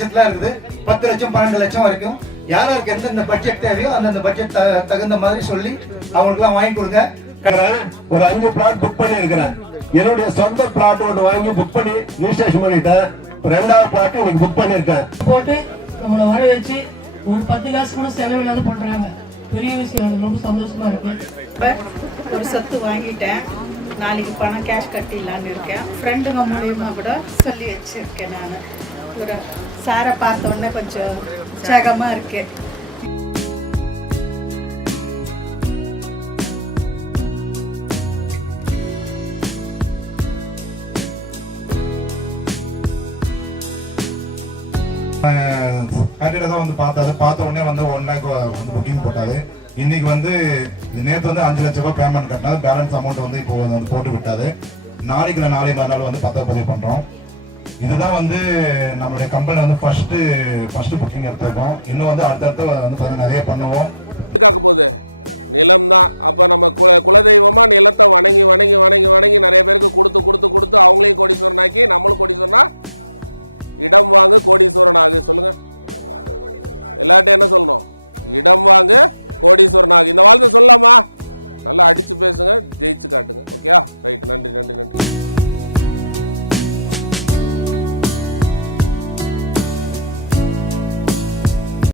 லட்சத்துல இருக்குது, 10 லட்சம் 12 லட்சம் வரைக்கும் யாருக்கு எந்தெந்த பட்ஜெட் தேவையோ அந்தந்த பட்ஜெட் தகுந்த மாதிரி சொல்லி அவங்களுக்கு எல்லாம் வாங்கி கொடுங்க. ஒரு 5 பிளாட் புக் பண்ணி இருக்கிறேன். என்னுடைய சொந்த பிளாட் ஒன்று வாங்கி புக் பண்ணி ரிஜிஸ்ட்ரேஷன் பண்ணிட்டேன். 2வது பிளாட் இன்னைக்கு புக் பண்ணிருக்கேன். போட்டு நம்மளை வர வச்சு ஒரு 10 காசு கூட செலவில்லாத பண்றாங்க. பெரிய விஷயம், ரொம்ப சந்தோஷமா இருக்கு. ஒரு சொத்து வாங்கிட்டேன், நாளைக்கு பணம் கேஷ் கட்டிடலான்னு இருக்கேன். ஃப்ரெண்டுங்க மூலியமா கூட சொல்லி வச்சிருக்கேன். நான் ஒரு சாரை பார்த்த உடனே கொஞ்சம் உற்சாகமா இருக்கு. சாட்டர்டே தான் வந்து பார்த்த உடனே வந்து 1 லேக் வந்து புக்கிங் போட்டாரு. இன்னைக்கு வந்து நேற்று வந்து 5 லட்ச ரூபாய் பேமெண்ட் கட்டினாரு. பேலன்ஸ் அமௌண்ட் வந்து இப்போ வந்து போட்டு விட்டாரு. நாளைக்கு நாளை மறுநாள் வந்து பத்திரப்பதிவு பண்றோம். இதுதான் வந்து நம்மளுடைய கம்பெனி வந்து ஃபர்ஸ்ட் புக்கிங் எடுத்திருக்கோம். இன்னும் வந்து அடுத்தடுத்து வந்து நிறைய பண்ணுவோம். போகுது நிலம் தான். அப்போ நம்ம குலதெய்வமா நிலத்தை வணங்கி வணங்கி வணங்கி வணங்கி நிறைய பேருக்கு கொடுத்து கொடுத்து கொடுத்து அவங்களையும் கோடீஸ்வரனாக்கி நம்மளும் கோடீஸ்வரனா இடம் வாங்கு கோடீஸ்வரன் ஆகு. சொல்லுங்க, எல்லார்ட்டும் என்ன சொல்லணும்? இடம் வாங்கு கோடீஸ்வரன் ஆகு. இந்த வாழ்க்கை சொல்லலாமா? நல்லா அடிச்சு பேசுங்க, ஜெயிச்சு காட்டுங்க. Okay, right. நன்றி நன்றி நன்றி.